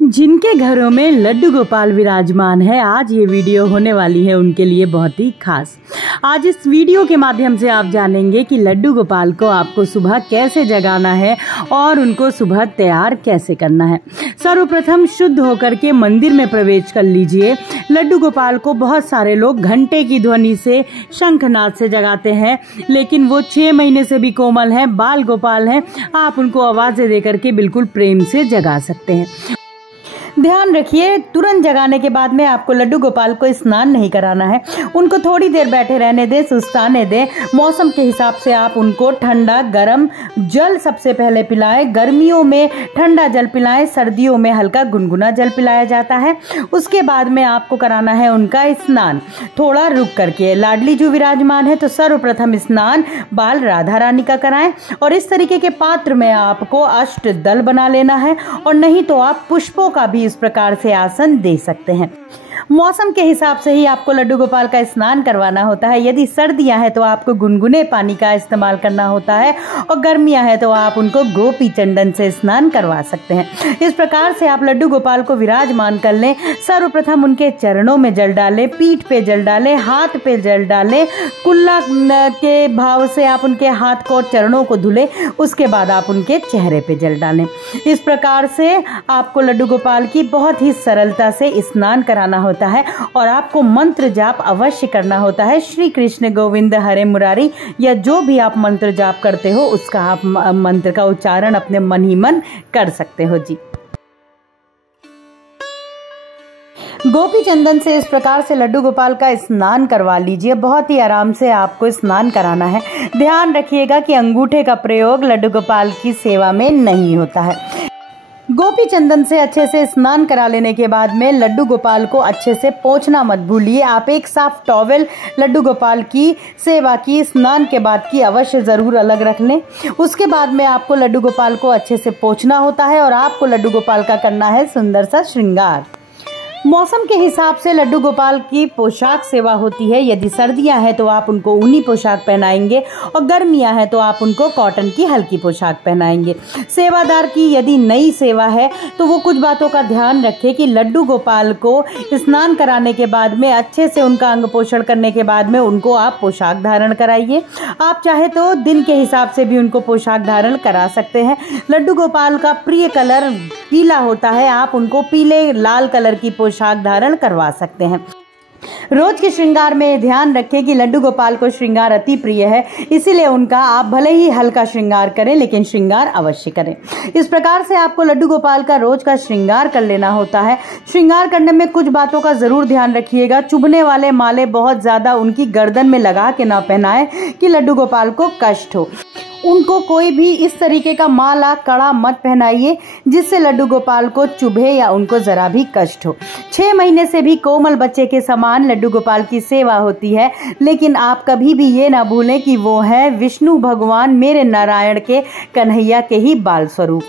जिनके घरों में लड्डू गोपाल विराजमान है, आज ये वीडियो होने वाली है उनके लिए बहुत ही खास। आज इस वीडियो के माध्यम से आप जानेंगे कि लड्डू गोपाल को आपको सुबह कैसे जगाना है और उनको सुबह तैयार कैसे करना है। सर्वप्रथम शुद्ध होकर के मंदिर में प्रवेश कर लीजिए। लड्डू गोपाल को बहुत सारे लोग घंटे की ध्वनि से, शंखनाद से जगाते हैं, लेकिन वो 6 महीने से भी कोमल हैं, बाल गोपाल हैं। आप उनको आवाजें देकर के बिल्कुल प्रेम से जगा सकते हैं। ध्यान रखिए, तुरंत जगाने के बाद में आपको लड्डू गोपाल को स्नान नहीं कराना है। उनको थोड़ी देर बैठे रहने दें, सुस्ताने दें। मौसम के हिसाब से आप उनको ठंडा गर्म जल सबसे पहले पिलाएं। गर्मियों में ठंडा जल पिलाएं, सर्दियों में हल्का गुनगुना जल पिलाया जाता है। उसके बाद में आपको कराना है उनका स्नान। थोड़ा रुक करके, लाडली जो विराजमान है तो सर्वप्रथम स्नान बाल राधा रानी का कराएं। और इस तरीके के पात्र में आपको अष्टदल बना लेना है, और नहीं तो आप पुष्पों का भी इस प्रकार से आसन दे सकते हैं। मौसम के हिसाब से ही आपको लड्डू गोपाल का स्नान करवाना होता है। यदि सर्दियां हैं तो आपको गुनगुने पानी का इस्तेमाल करना होता है, और गर्मियां हैं तो आप उनको गोपी चंदन से स्नान करवा सकते हैं। इस प्रकार से आप लड्डू गोपाल को विराजमान कर लें। सर्वप्रथम उनके चरणों में जल डालें, पीठ पे जल डालें, हाथ पे जल डालें। कुल्ला के भाव से आप उनके हाथ को और चरणों को धुलें। उसके बाद आप उनके चेहरे पे जल डालें। इस प्रकार से आपको लड्डू गोपाल की बहुत ही सरलता से स्नान कराना होता है, और आपको मंत्र जाप अवश्य करना होता है। श्री कृष्ण गोविंद हरे मुरारी, या जो भी आप मंत्र जाप करते हो उसका आप मंत्र का उच्चारण अपने मन ही मन कर सकते हो जी। गोपी चंदन से इस प्रकार से लड्डू गोपाल का स्नान करवा लीजिए। बहुत ही आराम से आपको स्नान कराना है। ध्यान रखिएगा कि अंगूठे का प्रयोग लड्डू गोपाल की सेवा में नहीं होता है। गोपी चंदन से अच्छे से स्नान करा लेने के बाद में लड्डू गोपाल को अच्छे से पोंछना मत भूलिए। आप एक साफ टॉवेल लड्डू गोपाल की सेवा की, स्नान के बाद की अवश्य जरूर अलग रख लें। उसके बाद में आपको लड्डू गोपाल को अच्छे से पोंछना होता है, और आपको लड्डू गोपाल का करना है सुंदर सा श्रृंगार। मौसम के हिसाब से लड्डू गोपाल की पोशाक सेवा होती है। यदि सर्दियां हैं तो आप उनको ऊनी पोशाक पहनाएंगे, और गर्मियां हैं तो आप उनको कॉटन की हल्की पोशाक पहनाएंगे। सेवादार की यदि नई सेवा है तो वो कुछ बातों का ध्यान रखे कि लड्डू गोपाल को स्नान कराने के बाद में, अच्छे से उनका अंग पोषण करने के बाद में उनको आप पोशाक धारण कराइए। आप चाहे तो दिन के हिसाब से भी उनको पोशाक धारण करा सकते हैं। लड्डू गोपाल का प्रिय कलर पीला होता है, आप उनको पीले लाल कलर की पोशाक धारण करवा सकते हैं। रोज के श्रृंगार में ध्यान रखें कि लड्डू गोपाल को श्रृंगार अति प्रिय है, इसीलिए उनका आप भले ही हल्का श्रृंगार करें, लेकिन श्रृंगार अवश्य करें। इस प्रकार से आपको लड्डू गोपाल का रोज का श्रृंगार कर लेना होता है। श्रृंगार करने में कुछ बातों का जरूर ध्यान रखिएगा। चुभने वाले माले बहुत ज्यादा उनकी गर्दन में लगा के ना पहनाएं कि लड्डू गोपाल को कष्ट हो। उनको कोई भी इस तरीके का माला कड़ा मत पहनाइए जिससे लड्डू गोपाल को चुभे या उनको जरा भी कष्ट हो। 6 महीने से भी कोमल बच्चे के समान लड्डू गोपाल की सेवा होती है, लेकिन आप कभी भी ये ना भूलें कि वो है विष्णु भगवान, मेरे नारायण के, कन्हैया के ही बाल स्वरूप।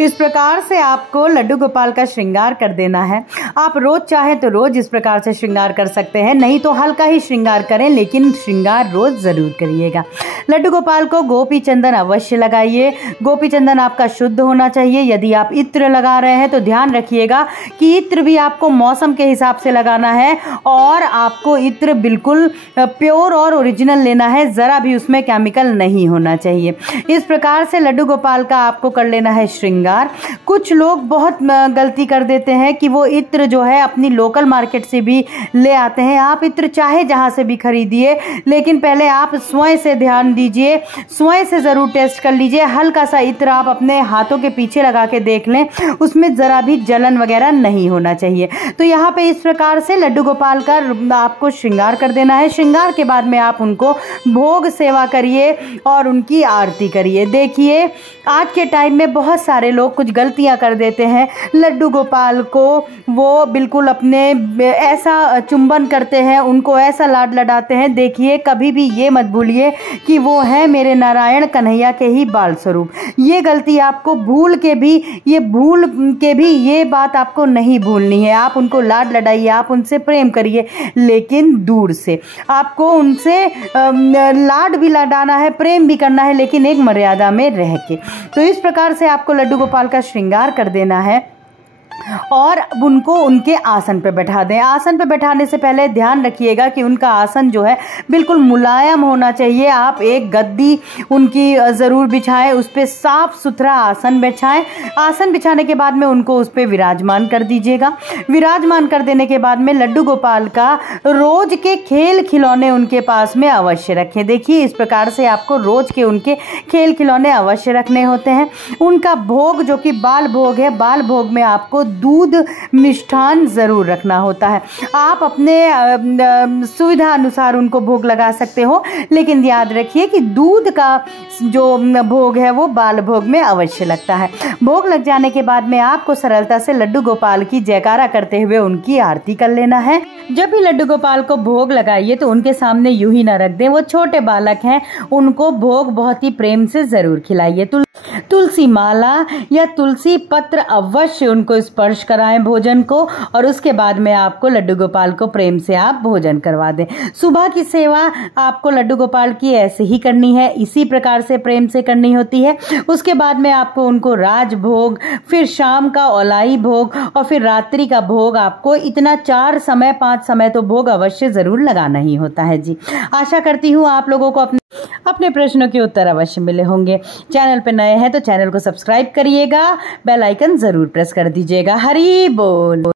इस प्रकार से आपको लड्डू गोपाल का श्रृंगार कर देना है। आप रोज चाहे तो रोज इस प्रकार से श्रृंगार कर सकते हैं, नहीं तो हल्का ही श्रृंगार करें, लेकिन श्रृंगार रोज जरूर करिएगा। लड्डू गोपाल को गोपी चंदन अवश्य लगाइए। गोपी चंदन आपका शुद्ध होना चाहिए। यदि आप इत्र लगा रहे हैं तो ध्यान रखिएगा कि इत्र भी आपको मौसम के हिसाब से लगाना है, और आपको इत्र बिल्कुल प्योर और ओरिजिनल लेना है, जरा भी उसमें केमिकल नहीं होना चाहिए। इस प्रकार से लड्डू गोपाल का आपको कर लेना है श्रृंगार। कुछ लोग बहुत गलती कर देते हैं कि वो इत्र जो है अपनी लोकल मार्केट से भी ले आते हैं। आप इत्र चाहे जहां से भी खरीदिए, लेकिन पहले आप स्वयं से ध्यान दीजिए, स्वयं से जरूर टेस्ट कर लीजिए। हल्का सा इत्र आप अपने हाथों के पीछे लगा के देख लें, उसमें जरा भी जलन वगैरह नहीं होना चाहिए। तो यहाँ पे इस प्रकार से लड्डू गोपाल का आपको श्रृंगार कर देना है। श्रृंगार के बाद में आप उनको भोग सेवा करिए और उनकी आरती करिए। देखिए, आज के टाइम में बहुत सारे लोग कुछ गलतियां कर देते हैं। लड्डू गोपाल को वो बिल्कुल अपने ऐसा चुंबन करते हैं, उनको ऐसा लाड लडाते हैं। देखिए, कभी भी ये मत भूलिए कि वो है मेरे नारायण कन्हैया के ही बाल स्वरूप। ये गलती आपको भूल के भी ये बात आपको नहीं भूलनी है। आप उनको लाड लडाइए, आप उनसे प्रेम करिए, लेकिन दूर से। आपको उनसे लाड भी लडाना है, प्रेम भी करना है, लेकिन एक मर्यादा में रह के। तो इस प्रकार से आपको लड्डू गोपाल का श्रृंगार कर देना है। और उनको उनके आसन पे बैठा दें। आसन पे बैठाने से पहले ध्यान रखिएगा कि उनका आसन जो है बिल्कुल मुलायम होना चाहिए। आप एक गद्दी उनकी ज़रूर बिछाएं, उस पर साफ सुथरा आसन बिछाएं। आसन बिछाने के बाद में उनको उस पर विराजमान कर दीजिएगा। विराजमान कर देने के बाद में लड्डू गोपाल का रोज के खेल खिलौने उनके पास में अवश्य रखें। देखिए, इस प्रकार से आपको रोज के उनके खेल खिलौने अवश्य रखने होते हैं। उनका भोग जो कि बाल भोग है, बाल भोग में आपको दूध मिष्ठान ज़रूर रखना होता है। आप अपने सुविधा अनुसार उनको भोग लगा सकते हो, लेकिन याद रखिए कि दूध का जो भोग है वो बाल भोग में अवश्य लगता है। भोग लग जाने के बाद में आपको सरलता से लड्डू गोपाल की जयकारा करते हुए उनकी आरती कर लेना है। जब भी लड्डू गोपाल को भोग लगाइए तो उनके सामने यूं ही न रख दें, वो छोटे बालक हैं, उनको भोग बहुत ही प्रेम से जरूर खिलाइए। तुलसी माला या तुलसी पत्र अवश्य उनको स्पर्श कराएं भोजन को, और उसके बाद में आपको लड्डू गोपाल को प्रेम से आप भोजन करवा दें। सुबह की सेवा आपको लड्डू गोपाल की ऐसे ही करनी है, इसी प्रकार से प्रेम से करनी होती है। उसके बाद में आपको उनको राज भोग, फिर शाम का औलाई भोग और फिर रात्रि का भोग, आपको इतना 4 समय 5 समय तो भोग अवश्य जरूर लगाना ही होता है जी। आशा करती हूँ आप लोगों को अपने प्रश्नों के उत्तर अवश्य मिले होंगे। चैनल पे नए हैं तो चैनल को सब्सक्राइब करिएगा, बेल आइकन जरूर प्रेस कर दीजिएगा। हरि बोल।